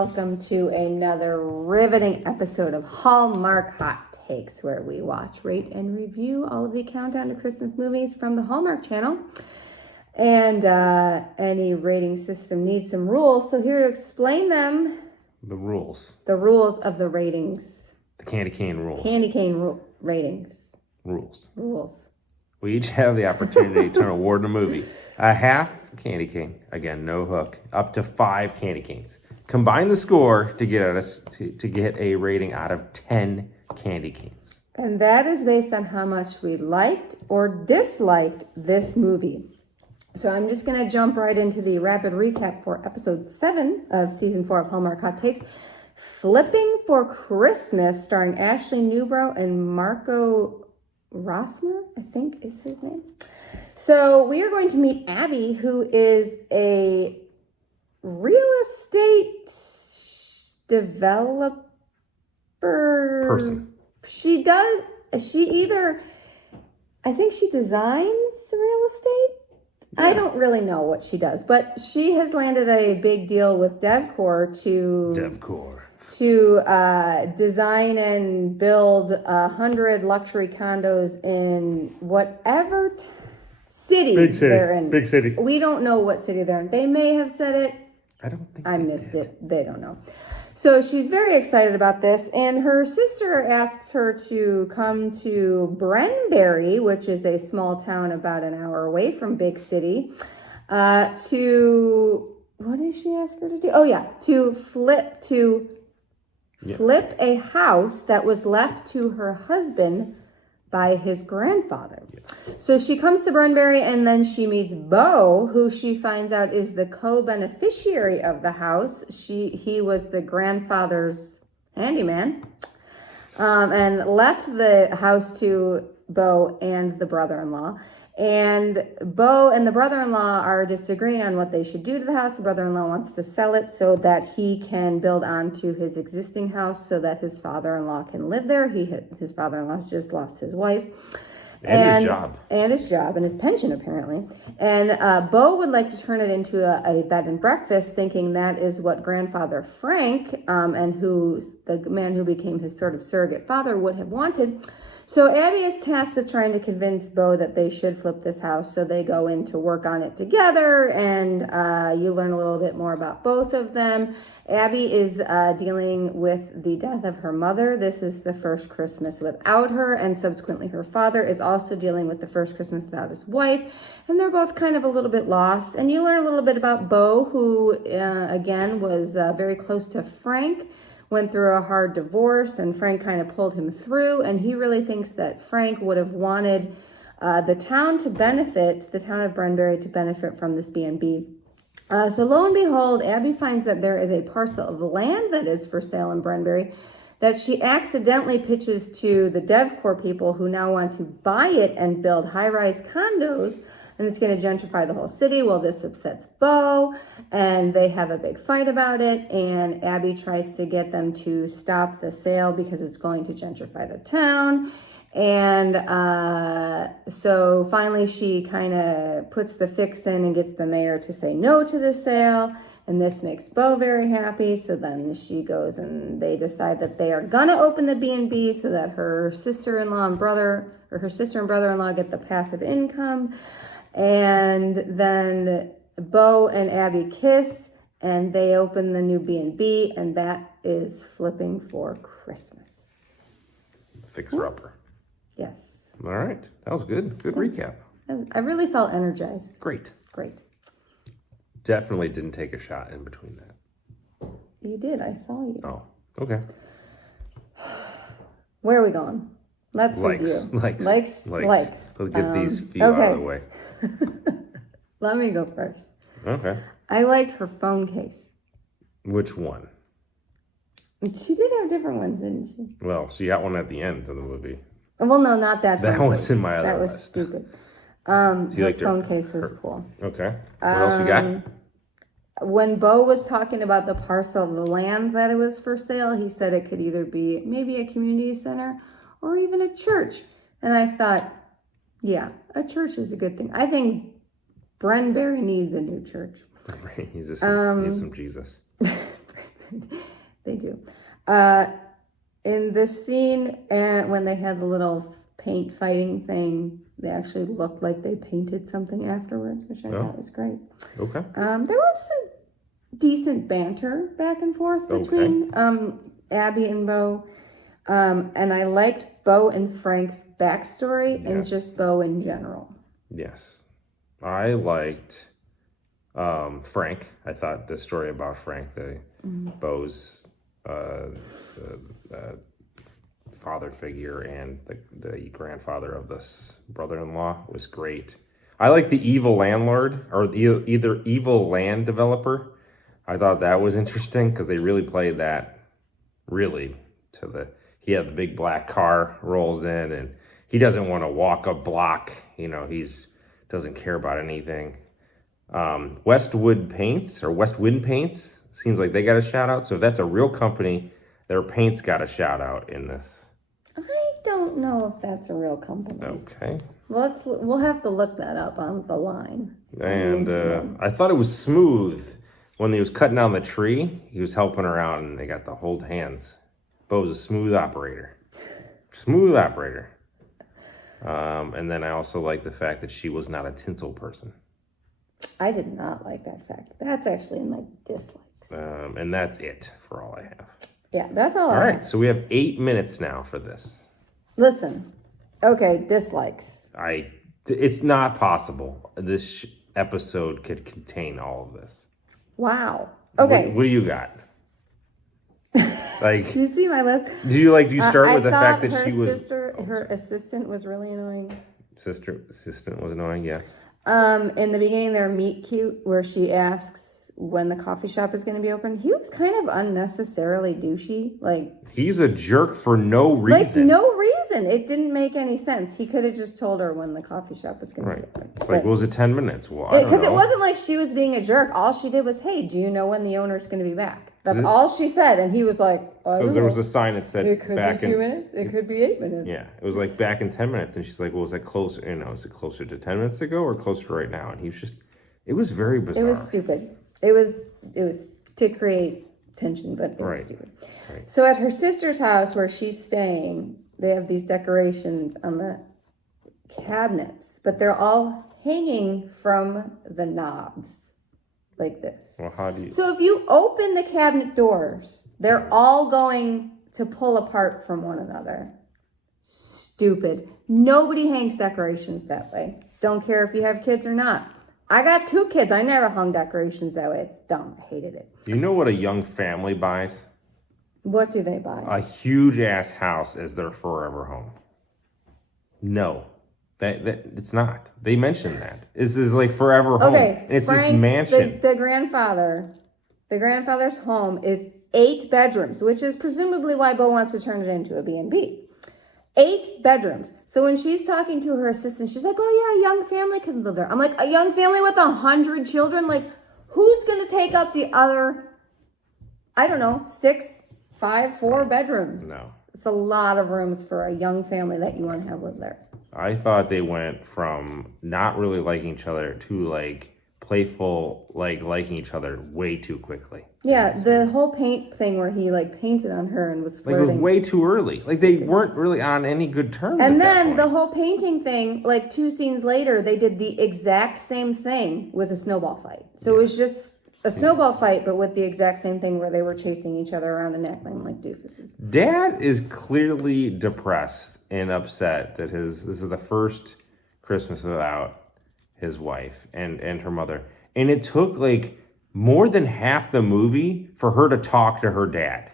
welcome to another riveting episode of Hallmark Hot Takes, where we watch, rate, and review all of the countdown to Christmas movies from the Hallmark Channel. And any rating system needs some rules, so here to explain them. The rules. The rules of the ratings. The candy cane rules. Candy cane ratings. Rules. We each have the opportunity to award a movie a half candy cane, again, no hook, up to 5 candy canes. Combine the score to get us to get a rating out of 10 candy canes. And that is based on how much we liked or disliked this movie. So I'm just going to jump right into the rapid recap for episode 7 of season 4 of Hallmark Hot Takes. Flipping for Christmas, starring Ashley Newbrough and Marco Rosner, I think is his name. So we are going to meet Abby, who is a real estate developer. Person. I think she designs real estate. Yeah. I don't really know what she does, but she has landed a big deal with DevCore to design and build 100 luxury condos in whatever city they're in. Big city. We don't know what city they're in. They may have said it. I don't think I missed it. They don't know. So she's very excited about this, and her sister asks her to come to Brenbury, which is a small town about an hour away from big city, what did she ask her to do? Oh yeah, to flip a house that was left to her husband by his grandfather. Yeah. So she comes to Brenbury, and then she meets Bo, who she finds out is the co-beneficiary of the house. He was the grandfather's handyman, and left the house to Bo and the brother-in-law. And Bo and the brother-in-law are disagreeing on what they should do to the house. The brother-in-law wants to sell it so that he can build onto his existing house so that his father-in-law can live there. His father-in-law's just lost his wife. And his job. And his job and his pension, apparently. And Bo would like to turn it into a bed and breakfast, thinking that is what grandfather Frank, and the man who became his sort of surrogate father, would have wanted. So Abby is tasked with trying to convince Bo that they should flip this house, so they go in to work on it together, and you learn a little bit more about both of them. Abby is dealing with the death of her mother. This is the first Christmas without her, and subsequently her father is also dealing with the first Christmas without his wife, and they're both kind of a little bit lost. And you learn a little bit about Bo, who, again, was very close to Frank, went through a hard divorce, and Frank kind of pulled him through, and he really thinks that Frank would have wanted the town of Brenbury to benefit from this B&B. So lo and behold, Abby finds that there is a parcel of land that is for sale in Brenbury that she accidentally pitches to the DevCore people, who now want to buy it and build high-rise condos, and it's going to gentrify the whole city. Well, this upsets Bo, and they have a big fight about it, and Abby tries to get them to stop the sale because it's going to gentrify the town. And so finally she kind of puts the fix in and gets the mayor to say no to the sale, and this makes Bo very happy. So then she goes and they decide that they are gonna open the B&B so that her sister and brother-in-law get the passive income. And then Bo and Abby kiss, and they open the new B&B, and that is Flipping for Christmas. Fixer-upper. Yes. All right. That was good. Good recap. I really felt energized. Great. Definitely didn't take a shot in between that. You did. I saw you. Oh, okay. Where are we going? Let's review. Likes. Let's get these few out of the way. Let me go first. Okay. I liked her phone case. Which one? She did have different ones, didn't she? Well, she got one at the end of the movie. Well, no, not that. That one's in my other That was list. Stupid. Her phone case was cool. Okay. What else you got? When Bo was talking about the parcel of the land that it was for sale, he said it could either be maybe a community center or even a church. And I thought, yeah, a church is a good thing. I think Brenbury needs a new church. He needs some Jesus. They do. In this scene, when they had the little paint fighting thing, they actually looked like they painted something afterwards, which I thought was great. Okay. There was some decent banter back and forth between Abby and Bo. And I liked Bo and Frank's backstory and just Bo in general. Yes. I liked Frank. I thought the story about Frank, Bo's father figure and the grandfather of this brother-in-law was great. I like the evil landlord or either evil land developer. I thought that was interesting because they really played that really to he had the big black car rolls in and he doesn't want to walk a block. He's doesn't care about anything. Westwood Paints or West Wind Paints seems like they got a shout out. So if that's a real company, their paints got a shout out in this. I don't know if that's a real company. Okay. We'll have to look that up on the line. And I thought it was smooth when he was cutting down the tree. He was helping her out, and they got to hold hands. Bo's a smooth operator. Smooth operator. And then I also like the fact that she was not a tinsel person. I did not like that fact. That's actually in my dislikes. And that's it for all I have. Yeah, that's all. All right, so we have 8 minutes now for this. Listen, okay, dislikes. It's not possible. This episode could contain all of this. Wow. Okay. What do you got? Like, you see my list? Do you start with the fact that her assistant was really annoying. Assistant was annoying, yes. In the beginning, their meet cute where she asks when the coffee shop is going to be open. He was kind of unnecessarily douchey. Like, he's a jerk for no reason. Like, no reason. It didn't make any sense. He could have just told her when the coffee shop was going to be open. It's like, what was it, 10 minutes? Well, because it wasn't like she was being a jerk. All she did was, hey, do you know when the owner's going to be back? That's all she said. And he was like, there was a sign that said it could be 2 minutes. It could be 8 minutes. Yeah. It was like back in 10 minutes. And she's like, well, is that closer? Is it closer to 10 minutes ago or closer to right now? And he was just, it was very bizarre. It was stupid. It was to create tension, but it was stupid. Right. So at her sister's house where she's staying, they have these decorations on the cabinets, but they're all hanging from the knobs like this. Well, how do you... So if you open the cabinet doors, they're all going to pull apart from one another. Stupid. Nobody hangs decorations that way. Don't care if you have kids or not. I got 2 kids. I never hung decorations that way. It's dumb. I hated it. You know what a young family buys? What do they buy? A huge ass house as their forever home. No. That it's not. They mentioned that. This is like forever home. Okay. It's this mansion. The grandfather's home is 8 bedrooms, which is presumably why Bo wants to turn it into a B&B. 8 bedrooms. So when she's talking to her assistant, she's like, oh yeah, a young family can live there. I'm like, a young family with 100 children? Like, who's going to take up the other, I don't know, 6, 5, 4 bedrooms? No. It's a lot of rooms for a young family that you want to have live there. I thought they went from not really liking each other to like playful, like liking each other way too quickly. Yeah, the whole paint thing where he like painted on her and was flirting. Like it was way too early. Like they weren't really on any good terms. And then the whole painting thing, like 2 scenes later, they did the exact same thing with a snowball fight. So it was just a snowball fight, but with the exact same thing where they were chasing each other around and acting like doofuses. Dad is clearly depressed and upset that this is the first Christmas without his wife and her mother. And it took like more than half the movie for her to talk to her dad.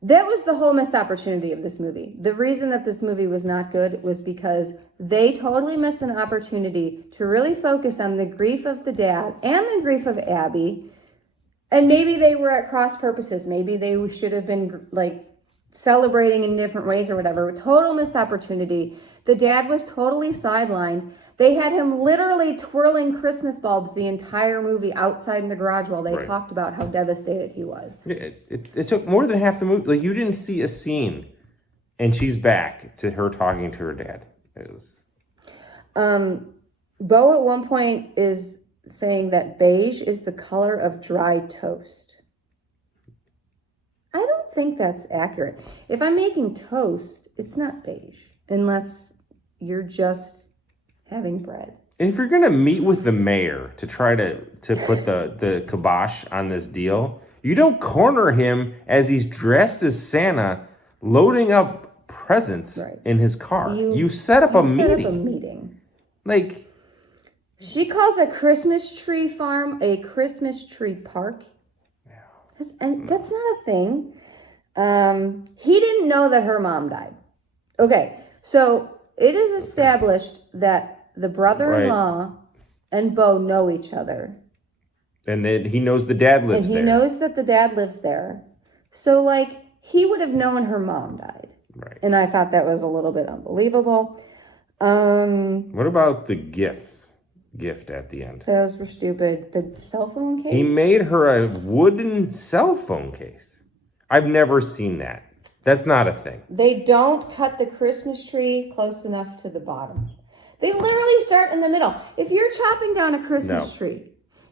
That was the whole missed opportunity of this movie. The reason that this movie was not good was because they totally missed an opportunity to really focus on the grief of the dad and the grief of Abby. And maybe they were at cross purposes. Maybe they should have been like celebrating in different ways or whatever. Total missed opportunity. The dad was totally sidelined. They had him literally twirling Christmas bulbs the entire movie outside in the garage while they talked about how devastated he was. It took more than half the movie. Like, you didn't see a scene, and she's back to her talking to her dad. It was... Bo at one point is saying that beige is the color of dry toast. don't think that's accurate. If I'm making toast, it's not beige unless you're just having bread. And if you're going to meet with the mayor to try to put the kibosh on this deal, you don't corner him as he's dressed as Santa loading up presents in his car. You set up a meeting. Like, she calls a Christmas tree farm a Christmas tree park. Yeah. And that's not a thing. He didn't know that her mom died. Okay, so it is established that the brother-in-law and Beau know each other. And then he knows the dad lives there. And he knows that the dad lives there. So, like, he would have known her mom died. Right. And I thought that was a little bit unbelievable. What about the gift at the end? Those were stupid. The cell phone case? He made her a wooden cell phone case. I've never seen that. That's not a thing. They don't cut the Christmas tree close enough to the bottom. They literally start in the middle. If you're chopping down a Christmas tree,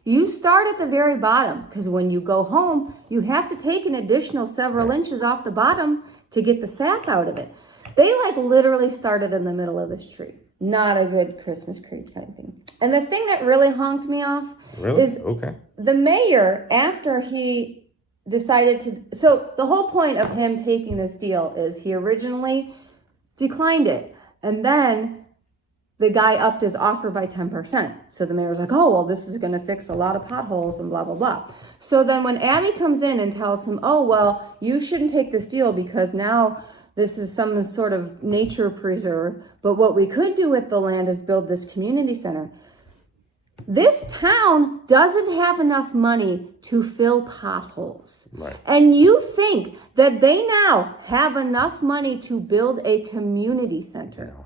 you start at the very bottom, because when you go home, you have to take an additional several inches off the bottom to get the sap out of it. They literally started in the middle of this tree. Not a good Christmas tree kind of thing. And the thing that really honked me off is the mayor, after he decided to... So the whole point of him taking this deal is he originally declined it. And then the guy upped his offer by 10%. So the mayor's like, oh, well, this is going to fix a lot of potholes and blah, blah, blah. So then when Abby comes in and tells him, oh, well, you shouldn't take this deal because now this is some sort of nature preserve. But what we could do with the land is build this community center. This town doesn't have enough money to fill potholes. Right. And you think that they now have enough money to build a community center. No.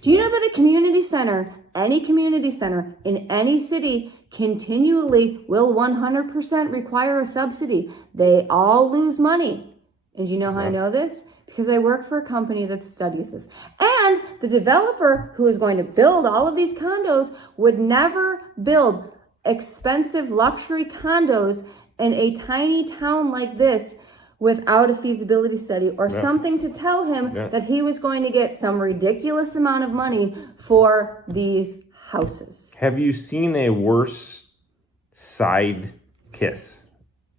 Do you know that a community center, any community center in any city, continually will 100% require a subsidy? They all lose money. And do you know how I know this? Because I work for a company that studies this. And the developer who is going to build all of these condos would never build expensive luxury condos in a tiny town like this without a feasibility study or something to tell him that he was going to get some ridiculous amount of money for these houses. Have you seen a worse side kiss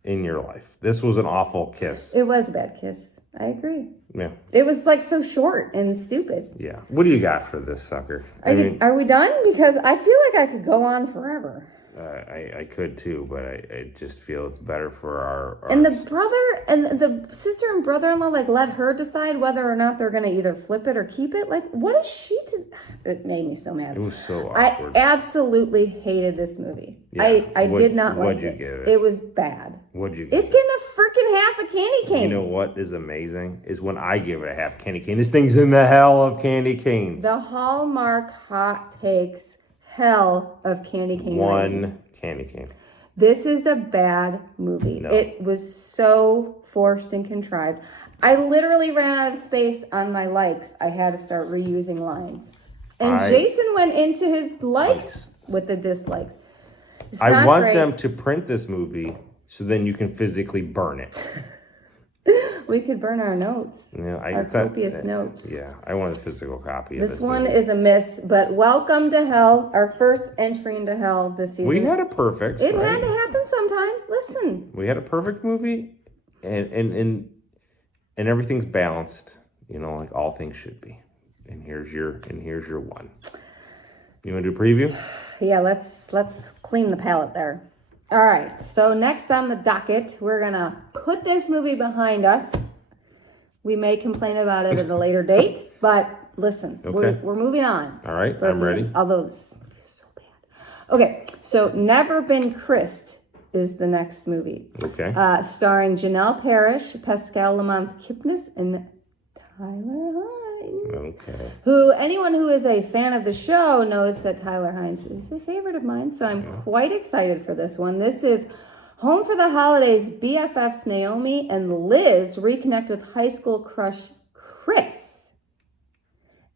in your life? This was an awful kiss. It was a bad kiss. I agree. Yeah. It was so short and stupid. Yeah. What do you got for this sucker? Are we done? Because I feel like I could go on forever. I could too, but I just feel it's better for our... And the brother and the sister and brother-in-law let her decide whether or not they're going to either flip it or keep it. What is she to... It made me so mad. It was so awkward. I absolutely hated this movie. Yeah. I did not like it. What'd you give it? It was bad. What'd you give it? It's getting a freaking half a candy cane. You know what is amazing? Is when I give it a half candy cane. This thing's in the hell of candy canes. The Hallmark Hot Takes hell of candy cane. One candy cane. This is a bad movie. No. It was so forced and contrived. I literally ran out of space on my likes. I had to start reusing lines. And Jason went into his likes with the dislikes. I want them to print this movie so then you can physically burn it. We could burn our notes. Yeah, our copious notes. Yeah, I want a physical copy of this one movie. Is a miss, but welcome to hell. Our first entry into hell this season. We had a perfect. It had to happen sometime. Listen. We had a perfect movie, and everything's balanced. Like all things should be. And here's your one. You want to do a preview? Yeah, let's clean the palette there. All right, so next on the docket, we're going to put this movie behind us. We may complain about it at a later date, but listen, we're moving on. All right, I'm ready. Although this movie is so bad. Okay, so Never Been Kissed is the next movie. Okay. Starring Janelle Parrish, Pascal Lamont Kipnis, and Tyler Hines. Okay. Anyone who is a fan of the show knows that Tyler Hines is a favorite of mine, so I'm quite excited for this one. This is home for the holidays. BFFs Naomi and Liz reconnect with high school crush Chris,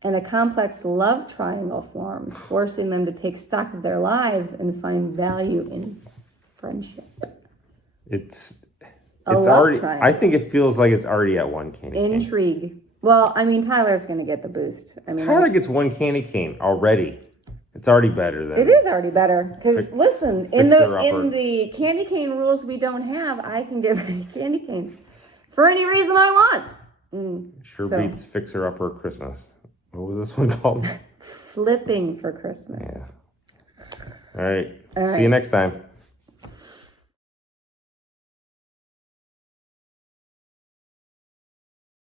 and a complex love triangle forms, forcing them to take stock of their lives and find value in friendship. It's love already. triangle. I think it feels like it's already at one candy cane. Intrigue. Well, I mean, Tyler's going to get the boost. I mean, Tyler gets one candy cane already. It's already better than it is already better because listen, in fixer-upper. the candy cane rules we don't have, I can give any candy canes for any reason I want. Sure beats Fixer Upper Christmas. What was this one called? Flipping for Christmas. Yeah. All right. See you next time.